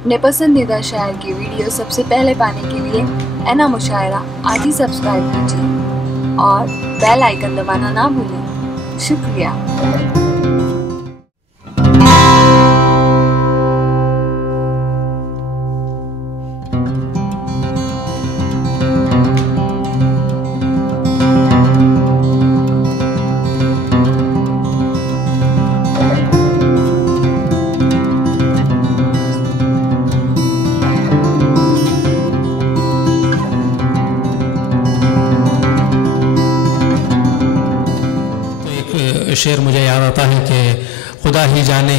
اپنے پسندیدہ شاعر کی ویڈیو سب سے پہلے پانے کے لیے اینا مشاعرہ آج ہی سبسکرائب کیجیے اور بیل آئیکن دبانا نہ بھولیں۔ شکریہ۔ شعر مجھے یاد آتا ہے کہ خدا ہی جانے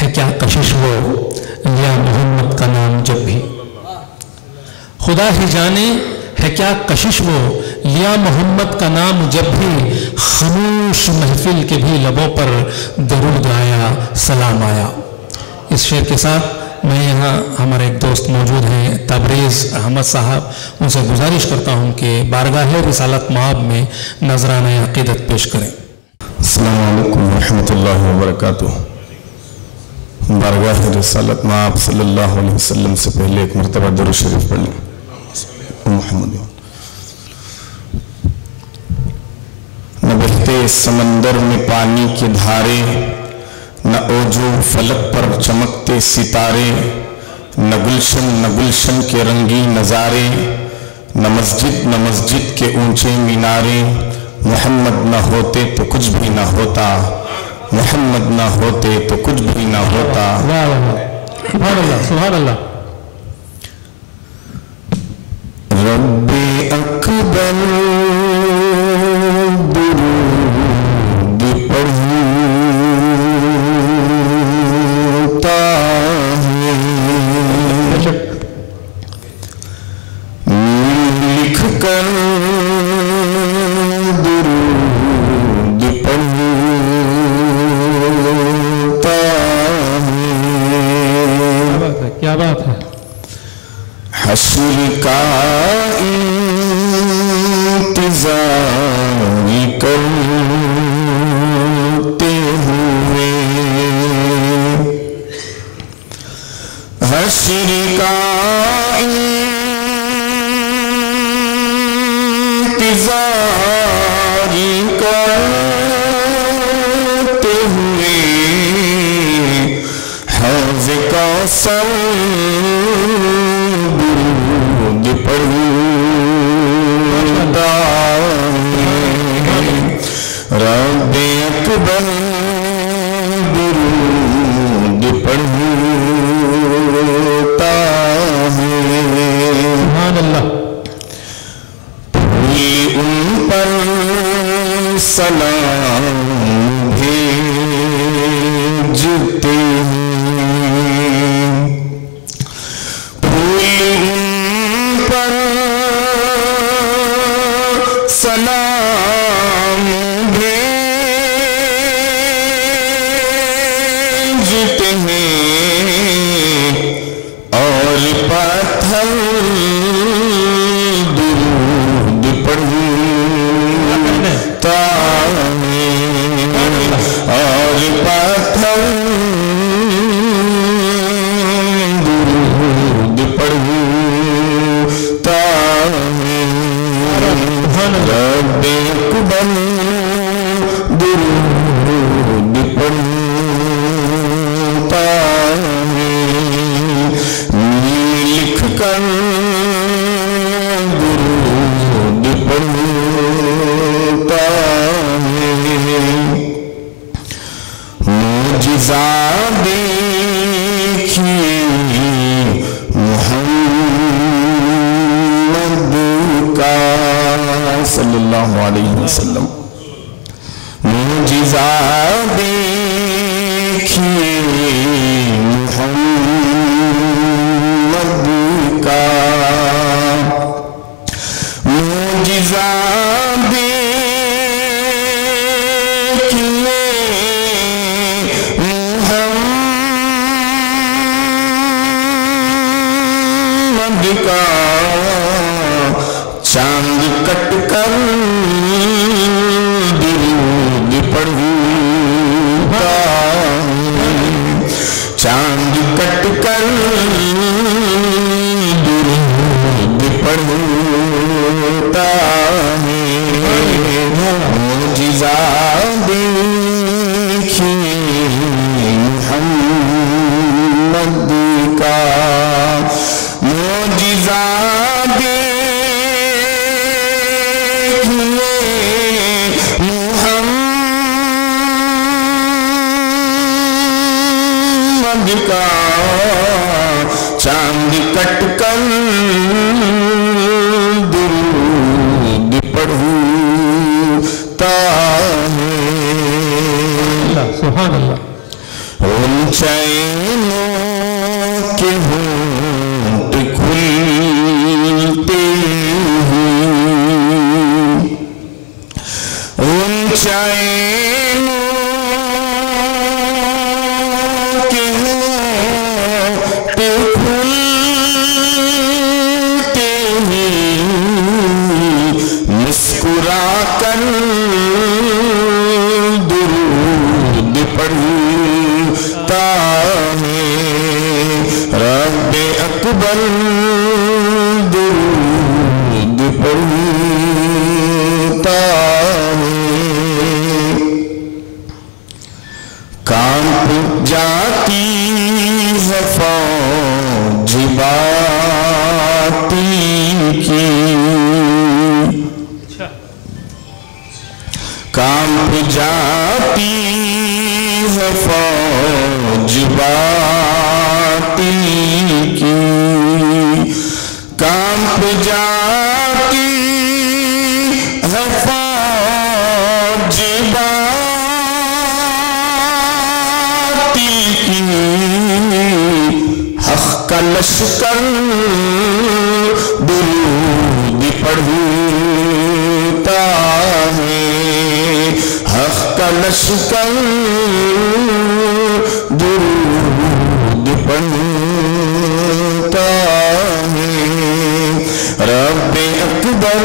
ہے کیا کشش وہ لیا محمد کا نام جب بھی، خدا ہی جانے ہے کیا کشش وہ لیا محمد کا نام جب بھی، خاموش محفل کے بھی لبوں پر درود آیا سلام آیا۔ اس شعر کے ساتھ میں یہاں ہمارے ایک دوست موجود ہیں تبریز احمد صاحب، ان سے گزارش کرتا ہوں کہ بارگاہ رسالت مآب میں نذرانہ عقیدت پیش کریں۔ السلام علیکم ورحمۃ اللہ وبرکاتہ۔ بارگاہ رسالت مآب صلی اللہ علیہ وسلم سے پہلے ایک مرتبہ درود شریف پڑھ لیں۔ محمد نہ بہتے سمندر میں پانی کے دھارے، نہ اوجو فلک پر چمکتے ستارے، نہ گلشن کے رنگی نظارے، نہ مسجد کے اونچے مینارے، محمد نہ ہوتے تو کچھ بھی نہ ہوتا، محمد نہ ہوتے تو کچھ بھی نہ ہوتا۔ سبحان اللہ سبحان اللہ۔ رب اکبر درود پڑھتا ہے، لکھ کر کیا بات ہے۔ حشر کا انتظار کرتے ہوئے، حشر کا انتظار کرتے ہوئے، حوض کوثر رب اکبر درود پڑھتا ہے۔ سبحان اللہ۔ پھول ان پر سلام بھیجتے ہیں، پھول ان پر سلام بھیجتے ہیں، اور پتھر درود پڑھتا ہے، اور پتھر درود پڑھتا ہے۔ رب اکبر درود پڑھتا ہے، لکھ کر درود پڑھتا ہے۔ معجزہ دیکھیے محمد کا صلی اللہ علیہ وسلم، معجزہ دیکھیے محمد کا، معجزہ دیکھیے محمد کا، چاند کٹ کر درود پڑھتا، چاند کٹ کر پڑھتا ہے معجزہ دیکھیے محمد کا معجزہ دیکھیے محمد کا چاند کٹ کر درود پڑھتا ہے سبحان اللہ ان چینوں کے ہونٹ کھلتے ہیں ان چینوں کے ہونٹ کھلتے ہیں مسکرا کر درود پڑھتا ہے رب اکبر درود پڑھتا ہے کانپ جاتی ہے فوج باطل کی کانپ جاتی ہے فوج باطل کی کانپ جاتی ہے فوج باطل کی حق کا لشکر درود پڑھتا ہے حق کا لشکر درود پڑھتا ہے رب اکبر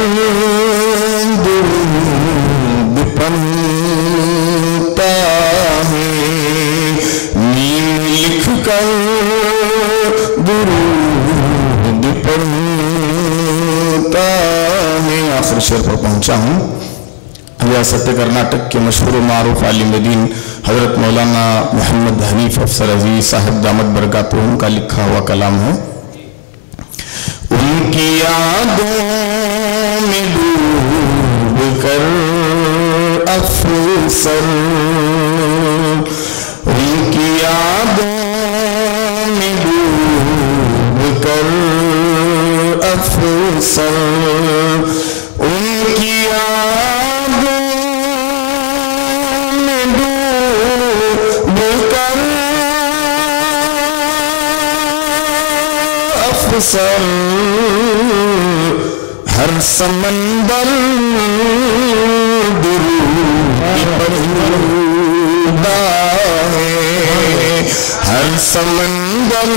درود پڑھتا ہے نیم لکھ کر درود پڑھتا ہے آخر شعر پر پہنچا ہوں ریاست کرناٹک کے مشہور و معروف عالم دین حضرت مولانا محمد حنیف افسر عزیز صاحب دامت برکاتہم کا لکھا ہوا کلام ہے ان کی یادوں میں ڈوب کر افسر ان کی یادوں میں ڈوب کر افسر ان کی افسر ہر سمندر درود پڑھتا ہے ہر سمندر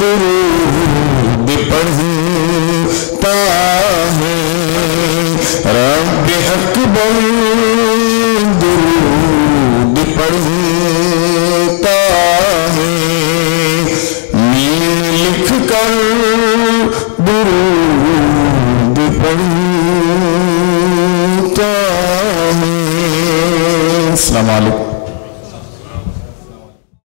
درود پڑھتا